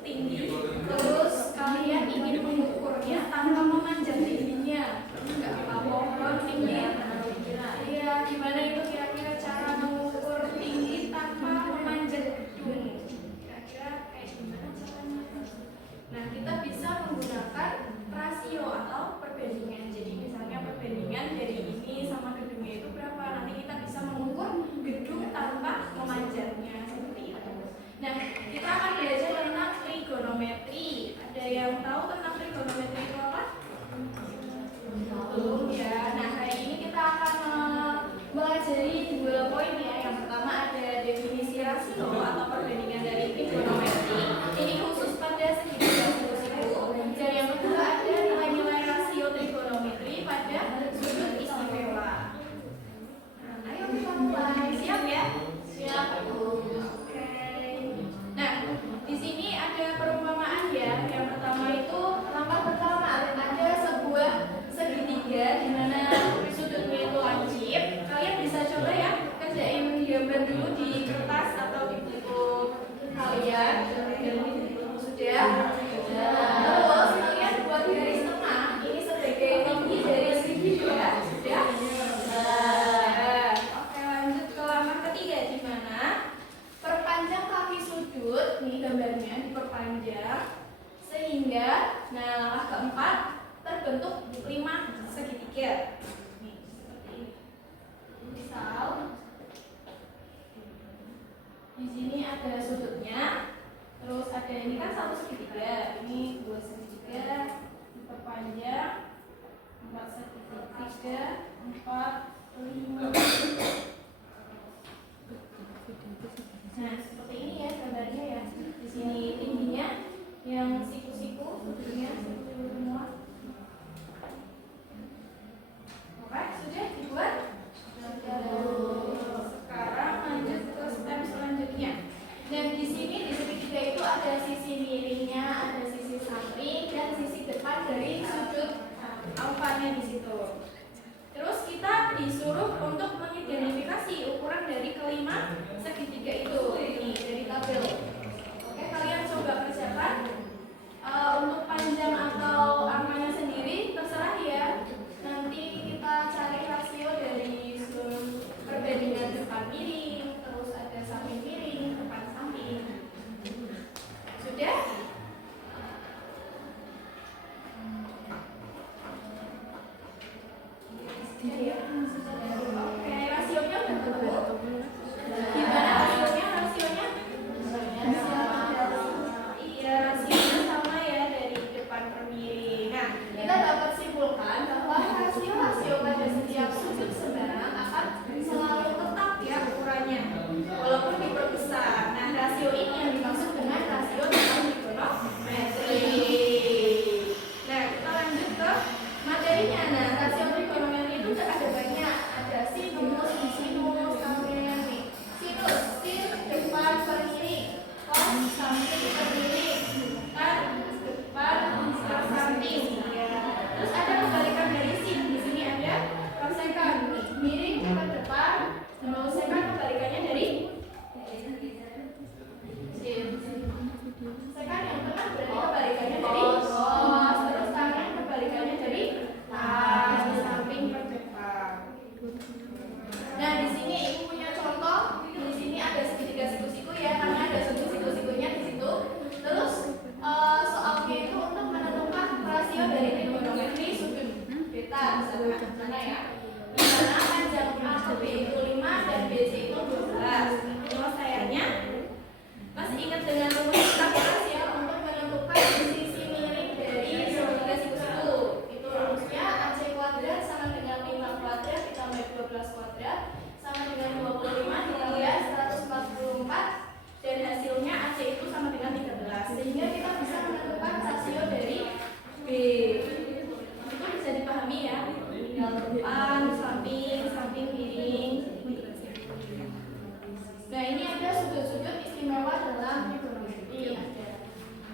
tinggi, terus kalian ingin mengukurnya tanpa memanjat tingginya, nggak apa pohon tinggi. Iya, gimana itu kira-kira cara mengukur tinggi tanpa memanjat gedung? Kira-kira kayak gimana caranya? Nah, kita bisa menggunakan rasio atau perbandingan. Jadi misalnya perbandingan dari ini sama gedungnya itu berapa, nanti kita bisa mengukur gedung tanpa memanjatnya seperti itu. Nah, kita akan belajar tentang trigonometri. Ada yang tahu tentang trigonometri itu apa? Belum ya. Nah, hari ini kita akan mempelajari 2 poin ya. Yang pertama ada definisi rasio atau perbandingan dari trigonometri. Ini khusus pada segitiga siku. Dan yang kedua ada nilai-nilai rasio trigonometri pada sudut istimewa. Nah, ayo kita mulai. Siap ya? Siap. Oke. Nah, di sini ada perumpamaan ya. Yang pertama itu lambat pertama ada sebuah segitiga di mana sudutnya itu lancip. Kalian bisa coba ya kerjain gambar dulu di kertas atau di buku kalian. Sudah? Terus kalian buat garis tengah ini sebagai tinggi dari segitiga. Sudah? Oke, lanjut ke langkah ketiga di mana perpanjang kaki sudut. Nih gambarnya diperpanjang sehingga, nah langkah keempat terbentuk 5 segitiga. Nih seperti ini. Misal di sini ada sudutnya, terus ada ini kan 1 segitiga, ini 2 segitiga diperpanjang 4 segitiga, 4, 5. Nah seperti ini ya gambarnya ya. Di sini tingginya yang siku-siku, sudutnya siku semua. Oke, sudah dibuat. Sekarang lanjut ke step selanjutnya. Dan di sini di segitiga itu ada sisi miringnya, ada sisi samping dan sisi depan dari sudut alfanya di situ. Terus kita disuruh untuk mengidentifikasi ukuran dari kelima segitiga itu. Ini dari tabel. Oke, kalian coba kerjakan. Untuk panjang atau angkanya sendiri terserah ya. Nanti kita cari rasio dari perbandingan depan miring, terus ada samping miring, depan samping. Sudah? Oke, rasionya udah ketemu. Gimana rasionya? Iya, rasionya sama ya dari depan per miring. Nah, kita dapat simpulkan bahwa rasio pada setiap sudut sembarang akan selalu tetap ya ukurannya, walaupun diperbesar. Nah, rasio ini yang dimaksud dengan rasio dalam trigonometri. Nah, kita lanjut ke materinya. Nah, rasio trigonometri itu ada banyak. Ada sinus, sinus, sampai nih. Sinus, sin depan per miring, cos samping per miring, tan depan per samping. Ya. Terus ada kebalikan dari sin. Di sini ada kosekan miring ke depan, terus sekan kebalikannya dari sin. Sekan yang tengah berarti kebalikannya dari cos, terus tan yang kebalikannya dari tan, di samping per depan. Nah, di sini ibu punya contoh. Di sini ada segitiga siku-siku ya, karena ada sudut siku-sikunya di situ. Terus soalnya itu untuk menentukan rasio dari trigonometri sudut beta misalkan mana ya? Di mana panjang A ke B itu 5 dan BC itu 12. Penyelesaiannya masih ingat dengan rumus kalkulasi ya untuk menentukan sisi miring dari segitiga siku-siku. Itu rumusnya AC kuadrat sama dengan 5 kuadrat ditambah 12 kuadrat sama dengan 25 ditambah 144 dan hasilnya AC itu sama dengan 13. Sehingga kita bisa menentukan rasio dari B. Itu bisa dipahami ya. Tinggal depan, samping, samping miring. Nah, ini ada sudut-sudut istimewa dalam trigonometri. Ada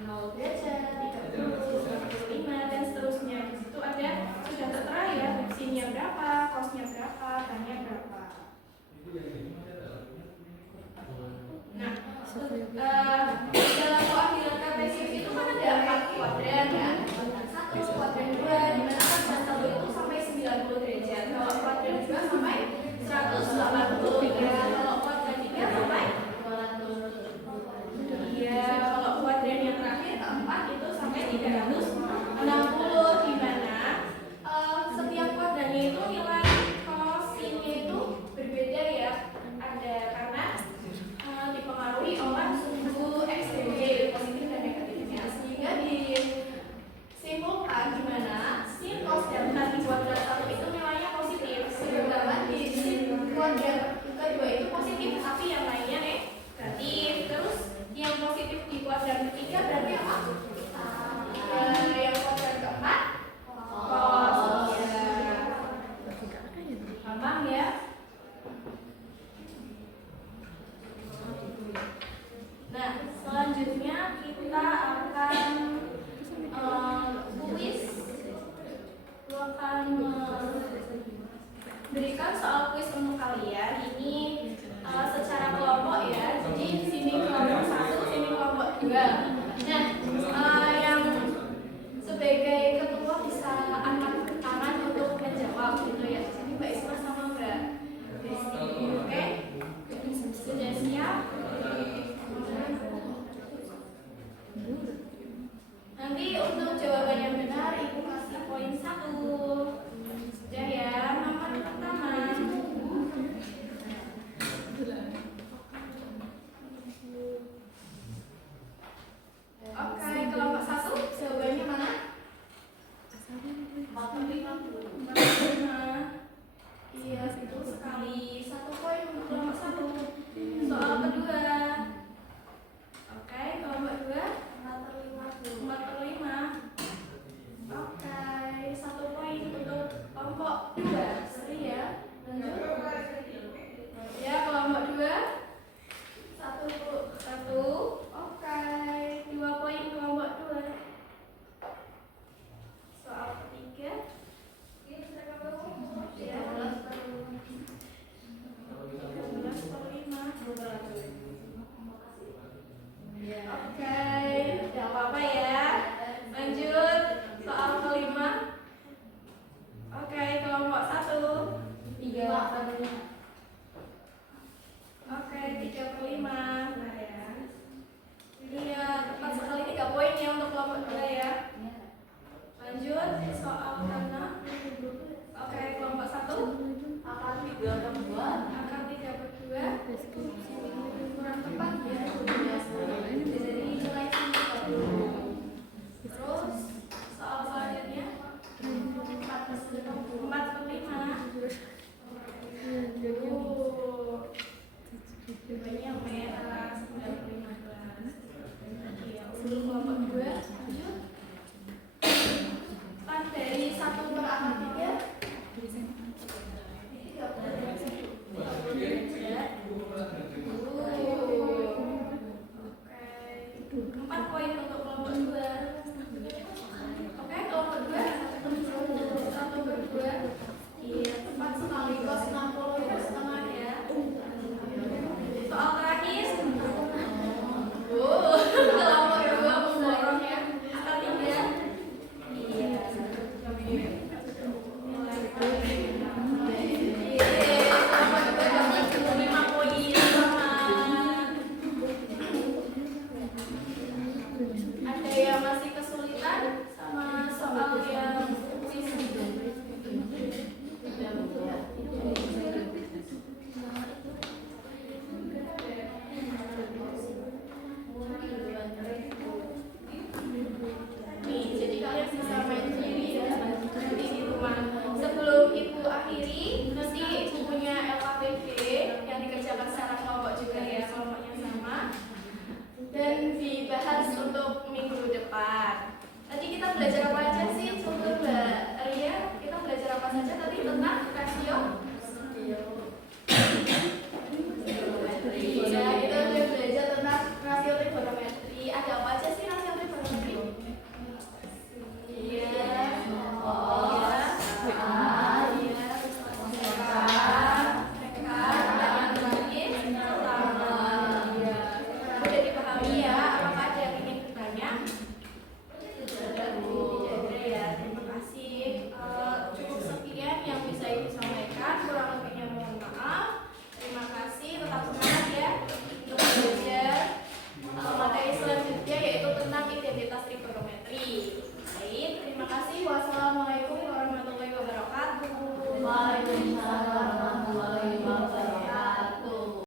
0 derajat, 30, 45 dan seterusnya. Di situ ada sudah tertera ya, sinnya berapa, cosnya berapa, tannya berapa. Nah, dalam koordinat kartesian kuadran ya. Kuadran 1, kuadran 2, di mana kuadran 1 itu sampai 90 derajat. Kalau kuadran 2 sampai 180 ya. Kalau kuadran 3 sampai 200. Iya, kalau kuadran yang terakhir keempat itu sampai 360, di mana setiap kuadrannya itu nilai kosinnya itu berbeda ya. Ada karena dipengaruhi oleh suhu XDJ positif dan negatifnya, sehingga disimpulkan di mana sin cos delta di kuadran 1 itu nilainya positif, sedangkan di sin kuadran kedua itu positif tapi yang lainnya negatif. Terus yang positif di kuadran ketiga berarti apa? Yang kuadran keempat cos. Gampang ya. Nah, selanjutnya kita akan kuis. Aku akan berikan soal kuis untuk kalian. Ini secara kelompok ya. Jadi sini kelompok 1, sini kelompok 2. Nah, yang sebagai ketua bisa angkat tangan untuk menjawab gitu ya. Jadi Mbak Isma sama Mbak Desti. Oke? Sudah siap? Nanti untuk jawaban yang benar Ibu kasih poin 1. Sudah ya, nomor pertama. Oke, kelompok 1 jawabannya mana? 45. Iya, betul sekali. 1 poin untuk kelompok 1. Soal kedua. Oke, kelompok 2 4/5. Oke, 1 poin untuk kelompok 2. Seri ya. Lanjut. Ya, kelompok 2 1. Oke, 2 poin kelompok 2. Soal ketiga. Ya, 13/5. Oke, tidak apa-apa ya. Lanjut soal kelima. Oke, kelompok 1 3/5. Oke, 3/5. Iya, tepat sekali 3 poin ya untuk kelompok 2 ya. Lanjut soal ke-6. Oke, kelompok 1 Akar 3/2. Akar 3/2. Kurang tepat ya. Jadi nilai 30. Terus soal selanjutnya 4/5. Jawabannya merah 9/15. Iya, untuk kelompok 2 lanjut. 4 dari 1/3. Empat poin untuk kelompok 2. Oke, kelompok 2 1/2. Iya, tepat sekali. Cos 60 itu setengah ya. Soal terakhir. Kelompok 2 memborong ya. Akar 3. Iya. Ada yang masih kesulitan sama soal yang kuis gitu? Nih, jadi kalian bisa main sendiri ya nanti di rumah. Sebelum Ibu akhiri, nanti Ibu punya LKPP yang dikerjakan secara kelompok juga ya, kelompoknya sama. Dan dibahas untuk minggu depan. Tadi kita belajar apa aja sih? Coba Mbak Ria, kita belajar apa saja tadi tentang rasio